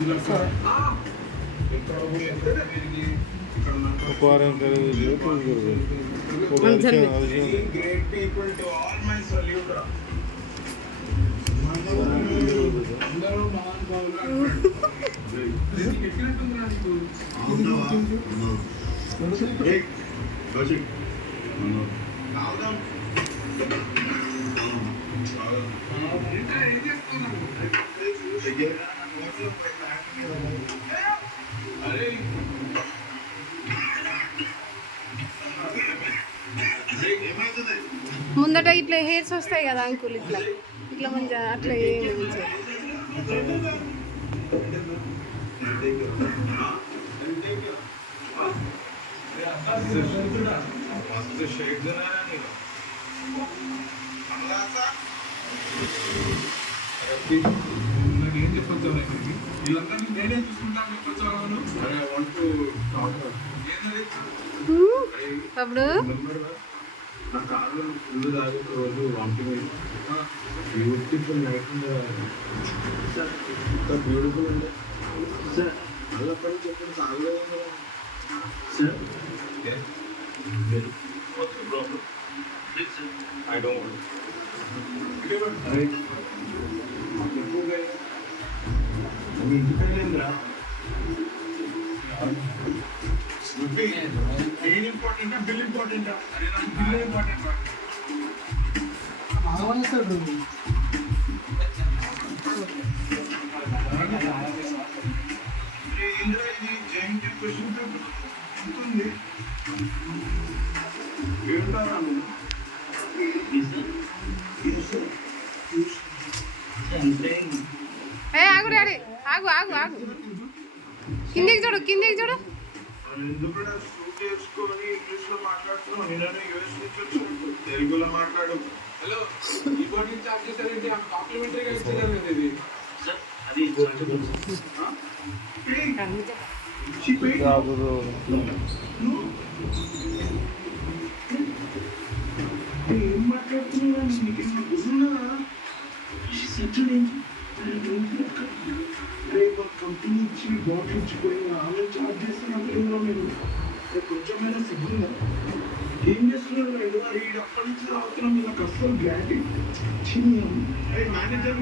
ఒక వారం కలిగి ముందట ఇట్లా హెయిర్స్ వస్తాయి కదా అంకుల్, ఇట్లా ఇట్లా మంచిగా అట్లా ఏమి ఏం చెప్పొచ్చు వీళ్ళందరినీ నేనే చూసుకుంటాను చెప్పొచ్చు. అప్పుడు నా కాళ్ళు ఫుల్ తాగే రోజు వామిటింగ్ బ్యూటిఫుల్ నైట్ ఉండే సార్, ఇంత బ్యూటిఫుల్ ఉండే సార్. అల్లప్పటి నుంచి ఎప్పుడు తాగలేదు సార్. ఐ డోంట్ ఎక్కువగా మీ ఇంటికెళ్ళిందిరా ఏం ఇంపార్టెంటా బిల్ ఇంపార్టెంటా? బిల్ ఇంపార్టెంట్ ఇందులో ఇది జైంట్ క్వశ్చన్ పేపర్ ఉంటుంది. ఏంటారా ఆగు డాడీ, ఆగు ఆగు ఆగు, కిందికి చూడు, కిందికి చూడు. ఎందుకు షూట్ చేసుకొని ఇంగ్లీష్ లో మాట్లాడుతున్నావు? నేను యూఎస్ నుంచి వచ్చినట్టు తెలుగులో మాట్లాడు. హలో, ఈ బోర్డు చార్జ్ చేశారంటే కాంప్లిమెంటరీగా ఇచ్చేదారు కదా ఇది. ఏం మాట్లాడుతున్నావు? నీకేమన్నా గుర్తున్నా? రేపు కంపెనీ ఇచ్చి బాటిల్ ఇచ్చిపోయి ఆమె చార్జ్ చేస్తున్నప్పుడు మీరు కొంచెమైనా సిగ్గుందా? ఏం చేస్తున్నారు? అప్పటి నుంచి రావుతున్నాం. నాకు అస్సలు గ్రాంటీ మేనేజర్